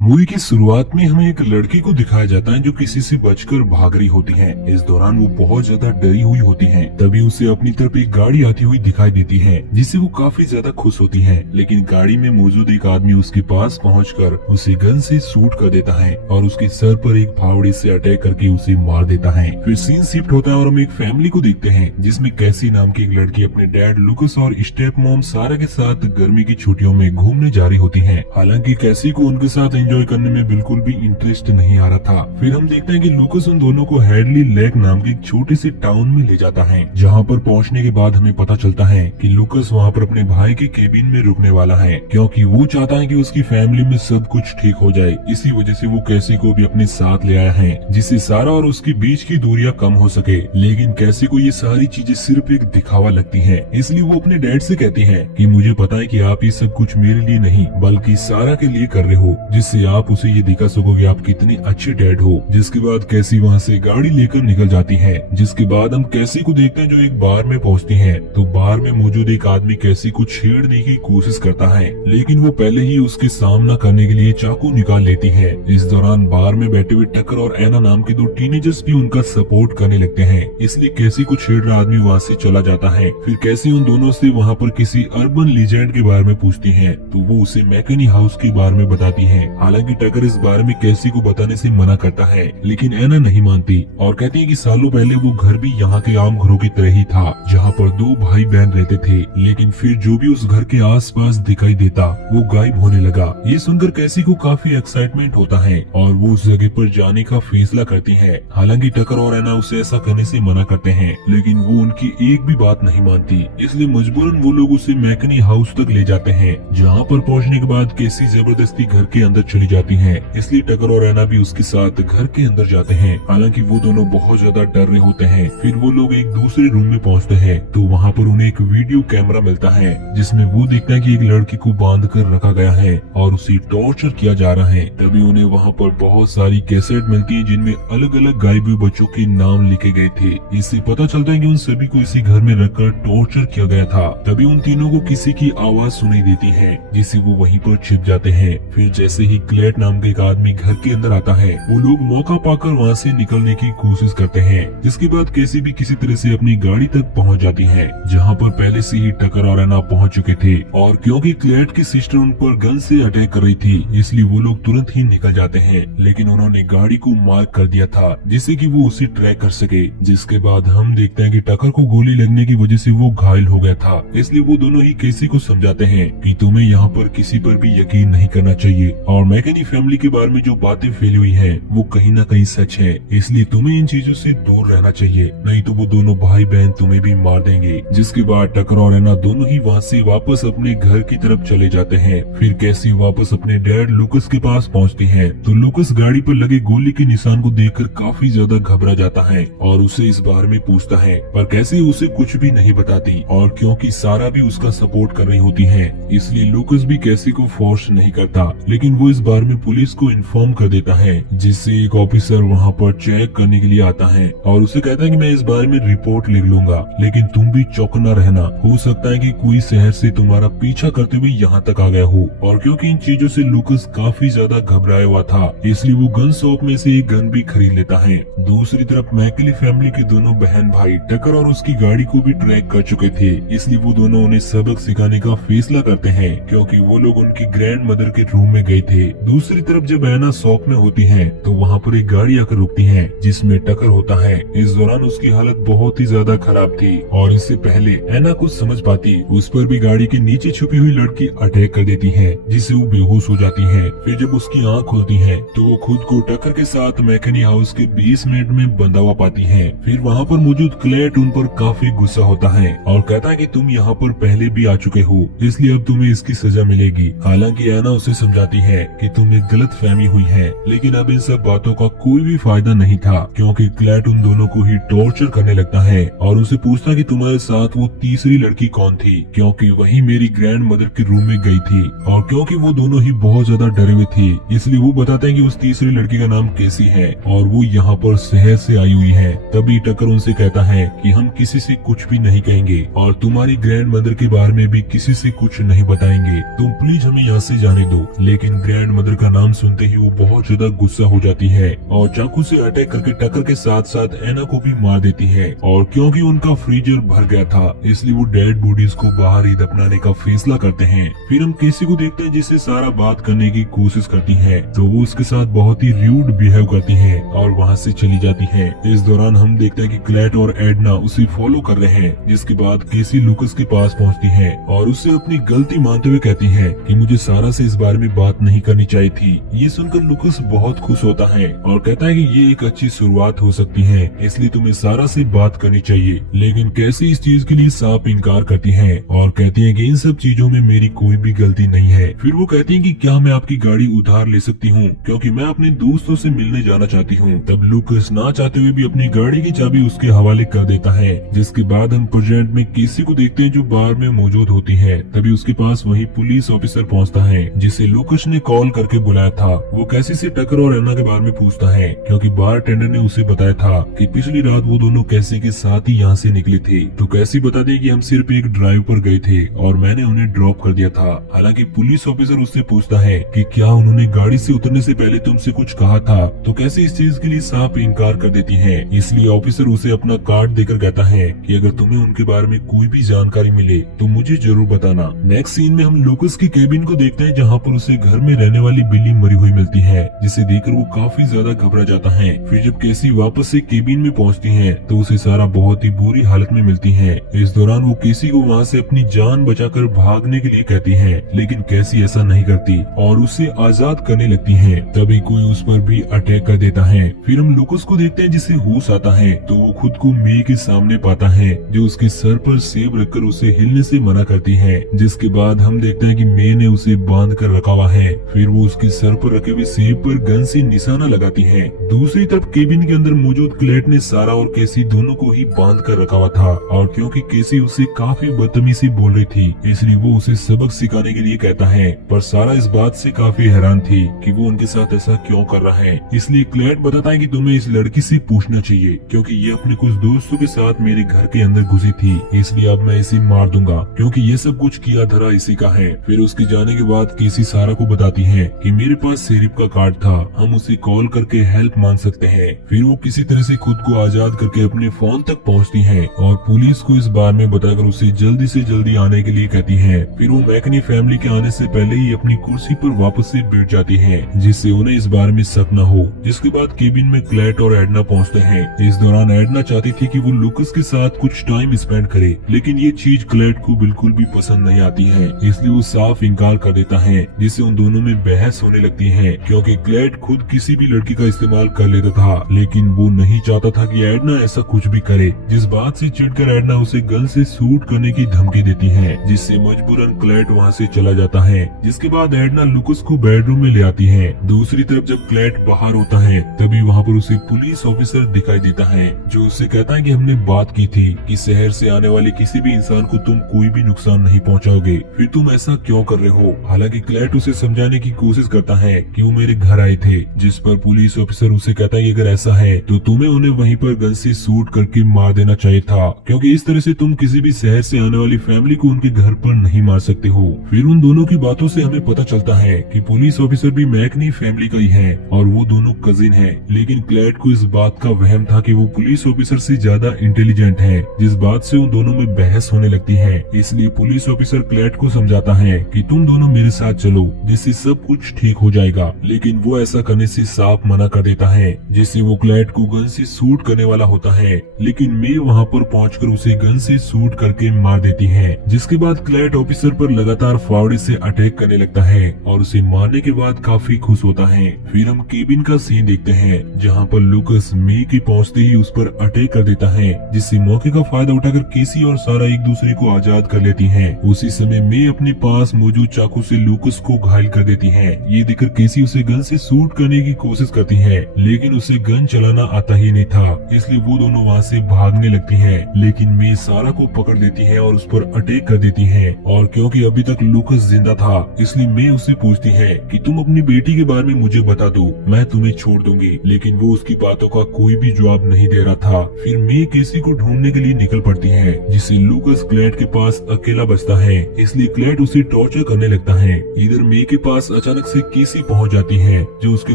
Movie की शुरुआत में हमें एक लड़की को दिखाया जाता है जो किसी से बचकर भाग रही होती है। इस दौरान वो बहुत ज्यादा डरी हुई होती है। तभी उसे अपनी तरफ एक गाड़ी आती हुई दिखाई देती है जिससे वो काफी ज्यादा खुश होती है। लेकिन गाड़ी में मौजूद एक आदमी उसके पास पहुंचकर उसे गन से शूट कर देता है और उसके सर पर एक फावड़े से अटैक करके उसे मार देता है। फिर सीन शिफ्ट होता है और हम एक फैमिली को देखते हैं जिसमें कैसी नाम की एक लड़की अपने डैड लुकस और स्टेप मॉम सारा के साथ गर्मी की छुट्टियों में घूमने जा रही होती है। हालांकि कैसी को उनके साथ एंजॉय करने में बिल्कुल भी इंटरेस्ट नहीं आ रहा था। फिर हम देखते हैं कि लुकस उन दोनों को हेडली लेक नाम के एक छोटे से टाउन में ले जाता है, जहाँ पर पहुँचने के बाद हमें पता चलता है कि लुकस वहाँ पर अपने भाई के केबिन में रुकने वाला है, क्योंकि वो चाहता है कि उसकी फैमिली में सब कुछ ठीक हो जाए। इसी वजह से वो कैसी को भी अपने साथ ले आया है जिससे सारा और उसके बीच की दूरियां कम हो सके। लेकिन कैसी को ये सारी चीजें सिर्फ एक दिखावा लगती है, इसलिए वो अपने डैड से कहती है कि मुझे पता है कि आप ये सब कुछ मेरे लिए नहीं बल्कि सारा के लिए कर रहे हो, जिससे आप उसे ये दिखा सकोगे आप कितने अच्छे डैड हो। जिसके बाद कैसी वहाँ से गाड़ी लेकर निकल जाती है। जिसके बाद हम कैसी को देखते हैं जो एक बार में पहुँचती है। तो बार में मौजूद एक आदमी कैसी को छेड़ने की कोशिश करता है, लेकिन वो पहले ही उसके सामना करने के लिए चाकू निकाल लेती है। इस दौरान बार में बैठे हुए टकर और एना नाम के दो टीनेजर्स भी उनका सपोर्ट करने लगते हैं, इसलिए कैसी को छेड़ रहा आदमी वहाँ से चला जाता है। फिर कैसी उन दोनों से वहाँ पर किसी अर्बन लीजेंड के बारे में पूछती है, तो वो उसे मैकेनी हाउस के बारे में बताती है। हालांकि टकर इस बारे में कैसी को बताने से मना करता है, लेकिन एना नहीं मानती और कहती है कि सालों पहले वो घर भी यहाँ के आम घरों की तरह ही था, जहाँ पर दो भाई बहन रहते थे। लेकिन फिर जो भी उस घर के आसपास दिखाई देता वो गायब होने लगा। ये सुनकर कैसी को काफी एक्साइटमेंट होता है और वो उस जगह पर जाने का फैसला करती है। हालांकि टकर और एना उसे ऐसा करने से मना करते हैं, लेकिन वो उनकी एक भी बात नहीं मानती, इसलिए मजबूरन वो लोग उसे मैकेनी हाउस तक ले जाते हैं। जहाँ पर पहुँचने के बाद कैसी जबरदस्ती घर के अंदर चली जाती है, इसलिए टकर और एना भी उसके साथ घर के अंदर जाते हैं। हालांकि वो दोनों बहुत ज्यादा डर रहे होते हैं। फिर वो लोग एक दूसरे रूम में पहुँचते हैं तो वहाँ पर उन्हें एक वीडियो कैमरा मिलता है जिसमें वो देखता है कि एक लड़की को बांध कर रखा गया है और उसे टॉर्चर किया जा रहा है। तभी उन्हें वहाँ पर बहुत सारी कैसेट मिलती है जिनमें अलग अलग गायब हुए बच्चों के नाम लिखे गए थे। इससे पता चलता है कि उन सभी को इसी घर में रखकर टॉर्चर किया गया था। तभी उन तीनों को किसी की आवाज सुनाई देती है जिससे वो वहीं पर छिप जाते हैं। फिर जैसे ही क्लेट नाम का एक आदमी घर के अंदर आता है, वो लोग मौका पाकर वहाँ से निकलने की कोशिश करते हैं। जिसके बाद कैसी भी किसी तरह से अपनी गाड़ी तक पहुँच जाती है, जहाँ पर पहले से ही टकर और एना पहुँच चुके थे। और क्योंकि क्लेट की सिस्टर उन पर गन से अटैक कर रही थी, इसलिए वो लोग तुरंत ही निकल जाते हैं। लेकिन उन्होंने गाड़ी को मार्क कर दिया था जिससे कि वो उसे ट्रैक कर सके। जिसके बाद हम देखते हैं कि टकर को गोली लगने की वजह से वो घायल हो गया था, इसलिए वो दोनों ही कैसी को समझाते हैं कि तुम्हें यहाँ पर किसी पर भी यकीन नहीं करना चाहिए और मैकेनी फैमिली के बारे में जो बातें फैली हुई है वो कहीं ना कहीं सच है, इसलिए तुम्हें इन चीजों से दूर रहना चाहिए, नहीं तो वो दोनों भाई बहन तुम्हें भी मार देंगे। जिसके बाद टकर और एना दोनों ही वहाँ से वापस अपने घर की तरफ चले जाते हैं। फिर कैसी वापस अपने डैड लुकस के पास पहुँचती है तो लुकस गाड़ी पर लगे गोली के निशान को देखकर काफी ज्यादा घबरा जाता है और उसे इस बारे में पूछता है, पर कैसी उसे कुछ भी नहीं बताती। और क्योंकि सारा भी उसका सपोर्ट कर रही होती है, इसलिए लुकस भी कैसी को फोर्स नहीं करता, लेकिन वो इस बारे में पुलिस को इन्फॉर्म कर देता है, जिससे एक ऑफिसर वहाँ पर चेक करने के लिए आता है और उसे कहता है कि मैं इस बारे में रिपोर्ट लिख लूंगा, लेकिन तुम भी चौकना रहना, हो सकता है कि कोई शहर से तुम्हारा पीछा करते हुए यहाँ तक आ गया हो। और क्योंकि इन चीजों से लुकस काफी ज्यादा घबराया हुआ था, इसलिए वो गन शॉप में से एक गन भी खरीद लेता है। दूसरी तरफ मैकेली फैमिली के दोनों बहन भाई टकर और उसकी गाड़ी को भी ट्रैक कर चुके थे, इसलिए वो दोनों उन्हें सबक सिखाने का फैसला करते हैं, क्योंकि वो लोग उनकी ग्रैंड मदर के रूम में गए थे। दूसरी तरफ जब एना शॉप में होती है तो वहाँ पर एक गाड़ी आकर रुकती है जिसमें टकर होता है। इस दौरान उसकी हालत बहुत ही ज्यादा खराब थी और इससे पहले एना कुछ समझ पाती, उस पर भी गाड़ी के नीचे छुपी हुई लड़की अटैक कर देती है, जिससे वो बेहोश हो जाती है। फिर जब उसकी आँख खुलती है तो वो खुद को टकर के साथ मैकेनी हाउस के 20 मिनट में बंधा हुआ पाती है। फिर वहाँ पर मौजूद क्लेट उन पर काफी गुस्सा होता है और कहता है कि तुम यहाँ पर पहले भी आ चुके हो, इसलिए अब तुम्हें इसकी सजा मिलेगी। हालांकि एना उसे समझाती है कि तुम्हें गलत फहमी हुई है, लेकिन अब इन सब बातों का कोई भी फायदा नहीं था, क्योंकि क्लेट उन दोनों को ही टॉर्चर करने लगता है और उसे पूछता कि तुम्हारे साथ वो तीसरी लड़की कौन थी, क्योंकि वही मेरी ग्रैंड मदर के रूम में गई थी। और क्योंकि वो दोनों ही बहुत ज्यादा डरे हुए थे, इसलिए वो बताते हैं कि उस तीसरी लड़की का नाम कैसी है और वो यहाँ पर शहर से आई हुई है। तभी टकर उनसे कहता है कि हम किसी से कुछ भी नहीं कहेंगे और तुम्हारी ग्रैंड मदर के बारे में भी किसी से कुछ नहीं बताएंगे, तुम प्लीज हमें यहाँ से जाने दो। लेकिन ग्रैंड ग्रैंड मदर का नाम सुनते ही वो बहुत ज्यादा गुस्सा हो जाती है और चाकू से अटैक करके टक्कर के साथ साथ एना को भी मार देती है। और क्योंकि उनका फ्रीजर भर गया था इसलिए वो डेड बॉडीज को बाहर ही दफनाने का फैसला करते हैं। फिर हम केसी को देखते हैं जिससे सारा बात करने की कोशिश करती है तो वो उसके साथ बहुत ही र्यूड बिहेव करती है और वहाँ से चली जाती है। इस दौरान हम देखते हैं कि क्लेट और एडना उसे फॉलो कर रहे हैं, जिसके बाद केसी लूकस के पास पहुँचती है और उससे अपनी गलती मानते हुए कहती है कि मुझे सारा से इस बारे में बात नहीं करनी चाहिए थी। ये सुनकर लूकस बहुत खुश होता है और कहता है कि ये एक अच्छी शुरुआत हो सकती है, इसलिए तुम्हें सारा से बात करनी चाहिए। लेकिन कैसी इस चीज के लिए साफ इनकार करती है और कहती है कि इन सब चीजों में मेरी कोई भी गलती नहीं है। फिर वो कहती है कि क्या मैं आपकी गाड़ी उधार ले सकती हूँ, क्योंकि मैं अपने दोस्तों से मिलने जाना चाहती हूँ। तब लूकस ना चाहते हुए भी अपनी गाड़ी की चाबी उसके हवाले कर देता है। जिसके बाद हम प्रेजेंट में केसी को देखते हैं जो बार में मौजूद होती है। तभी उसके पास वही पुलिस ऑफिसर पहुँचता है जिसे लूकस ने कॉल करके बुलाया था। वो कैसी से टक्कर और एना के बारे में पूछता है क्योंकि बार टेंडर ने उसे बताया था कि पिछली रात वो दोनों कैसी के साथ ही यहाँ से निकले थे। तो कैसी बता दे कि हम सिर्फ एक ड्राइव पर गए थे और मैंने उन्हें ड्रॉप कर दिया था। हालांकि पुलिस ऑफिसर उससे पूछता है कि क्या उन्होंने गाड़ी से उतरने से पहले तुमसे कुछ कहा था, तो कैसे इस चीज के लिए साफ इनकार कर देती है। इसलिए ऑफिसर उसे अपना कार्ड देकर कहता है कि अगर तुम्हें उनके बारे में कोई भी जानकारी मिले तो मुझे जरूर बताना। नेक्स्ट सीन में हम लूकस की केबिन को देखते हैं जहाँ पर उसे घर में रहने वाली बिल्ली मरी हुई मिलती है, जिसे देखकर वो काफी ज्यादा घबरा जाता है। फिर जब केसी वापस से केबिन में पहुँचती है तो उसे सारा बहुत ही बुरी हालत में मिलती है। इस दौरान वो केसी को वहाँ से अपनी जान बचाकर भागने के लिए कहती है, लेकिन केसी ऐसा नहीं करती और उसे आजाद करने लगती है। तभी कोई उस पर भी अटैक कर देता है। फिर हम लूकस को देखते हैं जिसे होश आता है तो वो खुद को मे के सामने पाता है जो उसके सर पर सेब रखकर उसे हिलने से मना करती है। जिसके बाद हम देखते हैं कि मे ने उसे बांध कर रखा हुआ है। फिर वो उसके सर पर रखे हुए सेब पर गन से निशाना लगाती है। दूसरी तरफ केबिन के अंदर मौजूद क्लेट ने सारा और केसी दोनों को ही बांध कर रखा हुआ था और क्योंकि केसी उसे काफी बदतमीजी बोल रही थी इसलिए वो उसे सबक सिखाने के लिए कहता है। पर सारा इस बात से काफी हैरान थी कि वो उनके साथ ऐसा क्यों कर रहा है। इसलिए क्लेट बताता है कि तुम्हें इस लड़की से पूछना चाहिए क्योंकि ये अपने कुछ दोस्तों के साथ मेरे घर के अंदर घुसी थी, इसलिए अब मैं इसे मार दूंगा क्योंकि ये सब कुछ किया धरा इसी का है। फिर उसके जाने के बाद केसी सारा को बताती है कि मेरे पास शेरिफ का कार्ड था, हम उसे कॉल करके हेल्प मांग सकते हैं। फिर वो किसी तरह से खुद को आजाद करके अपने फोन तक पहुंचती है और पुलिस को इस बारे में बताकर उसे जल्दी से जल्दी आने के लिए कहती है। फिर वो मैकनी फैमिली के आने से पहले ही अपनी कुर्सी पर वापस से बैठ जाती है जिससे उन्हें इस बारे में शक न हो। जिसके बाद केबिन में क्लेट और एडना पहुंचते हैं। इस दौरान एडना चाहती थी कि वो लूकस के साथ कुछ टाइम स्पेंड करे, लेकिन ये चीज क्लेट को बिल्कुल भी पसंद नहीं आती है, इसलिए वो साफ इनकार कर देता है जिससे उन दोनों में बहस होने लगती है। क्योंकि क्लेट खुद किसी भी लड़की का इस्तेमाल कर लेता था लेकिन वो नहीं चाहता था कि एडना ऐसा कुछ भी करे, जिस बात से चिढ़कर एडना उसे गन से शूट करने की धमकी देती है जिससे मजबूरन क्लेट वहाँ से चला जाता है। जिसके बाद एडना लूकस को बेडरूम में ले आती है। दूसरी तरफ जब क्लेट बाहर होता है तभी वहाँ पर उसे पुलिस ऑफिसर दिखाई देता है जो उससे कहता है कि हमने बात की थी कि शहर से आने वाले किसी भी इंसान को तुम कोई भी नुकसान नहीं पहुँचाओगे, फिर तुम ऐसा क्यों कर रहे हो। हालांकि क्लेट उसे समझाने की कोशिश करता है कि वो मेरे घर आए थे, जिस पर पुलिस ऑफिसर उसे कहता है कि अगर ऐसा है तो तुम्हें उन्हें वहीं पर गन से शूट करके मार देना चाहिए था, क्योंकि इस तरह से तुम किसी भी शहर से आने वाली फैमिली को उनके घर पर नहीं मार सकते हो। फिर उन दोनों की बातों से हमें पता चलता है कि पुलिस ऑफिसर भी मैकनी फैमिली का ही है और वो दोनों कजिन हैं। लेकिन क्लेट को इस बात का वहम था कि वो पुलिस ऑफिसर से ज्यादा इंटेलिजेंट है, जिस बात से उन दोनों में बहस होने लगती है। इसलिए पुलिस ऑफिसर क्लेट को समझाता है कि तुम दोनों मेरे साथ चलो जिससे सब कुछ ठीक हो जाएगा, लेकिन वो ऐसा करने से साफ मना कर देता है जिससे वो क्लेट को गन से शूट करने वाला होता है। लेकिन मे वहाँ पर पहुंचकर उसे गन से शूट करके मार देती है। जिसके बाद क्लेट ऑफिसर पर लगातार फावड़े से अटैक करने लगता है और उसे मारने के बाद काफी खुश होता है। फिर हम केबिन का सीन देखते हैं जहाँ पर लूकस मे के पहुंचते ही उस पर अटैक कर देता है, जिससे मौके का फायदा उठाकर केसी और सारा एक दूसरे को आजाद कर लेती हैं। उसी समय मे अपने पास मौजूद चाकू से लूकस को घायल कर देती है। ये देखकर केसी उसे गन से शूट करने की कोशिश करती है, लेकिन उसे गन चलाना आता ही नहीं था, इसलिए वो दोनों वहाँ से भागने लगती है। लेकिन मे सारा को पकड़ लेती है और उस पर अटैक कर देती है। और क्योंकि अभी तक लूकस जिंदा था इसलिए मे उससे पूछती है कि तुम अपनी बेटी के बारे में मुझे बता दो, मैं तुम्हें छोड़ दूंगी। लेकिन वो उसकी बातों का कोई भी जवाब नहीं दे रहा था। फिर मे केसी को ढूंढने के लिए निकल पड़ती है, जिससे लूकस क्लेट के पास अकेला बचता है, इसलिए क्लेट उसे टॉर्चर करने लगता है। इधर मे के पास अचानक से केसी पहुंच जाती है, जो उसके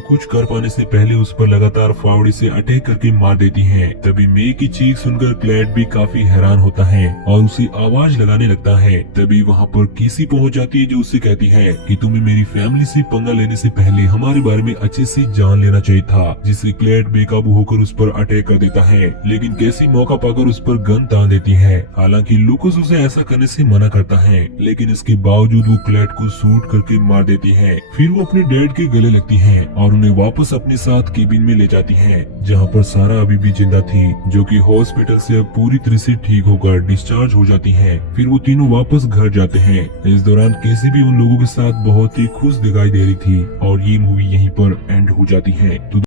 कुछ कर पाने से पहले उस पर लगातार फावड़े से अटैक करके मार देती है। तभी मे की चीख सुनकर क्लेड भी काफी हैरान होता है और उसे आवाज लगाने लगता है। तभी वहाँ पर केसी पहुंच जाती है, जो उससे कहती है कि तुम्हें मेरी फैमिली से पंगा लेने से पहले हमारे बारे में अच्छे से जान लेना चाहिए था। जिससे क्लेड बेकाबू होकर उस पर अटैक कर देता है, लेकिन केसी मौका पाकर उस पर गन तान देती है। हालांकि लूकस उसे ऐसा करने से मना करता है, लेकिन इसके बावजूद वो क्लेड को शूट करके मार देती है। फिर वो अपने डैड के गले लगती है और उन्हें वापस अपने साथ केबिन में ले जाती है, जहाँ पर सारा अभी भी जिंदा थी, जो कि हॉस्पिटल से अब पूरी तरह से ठीक होकर डिस्चार्ज हो जाती है। फिर वो तीनों वापस घर जाते हैं। इस दौरान केसी भी उन लोगों के साथ बहुत ही खुश दिखाई दे रही थी और ये मूवी यहीं पर एंड हो जाती है। तो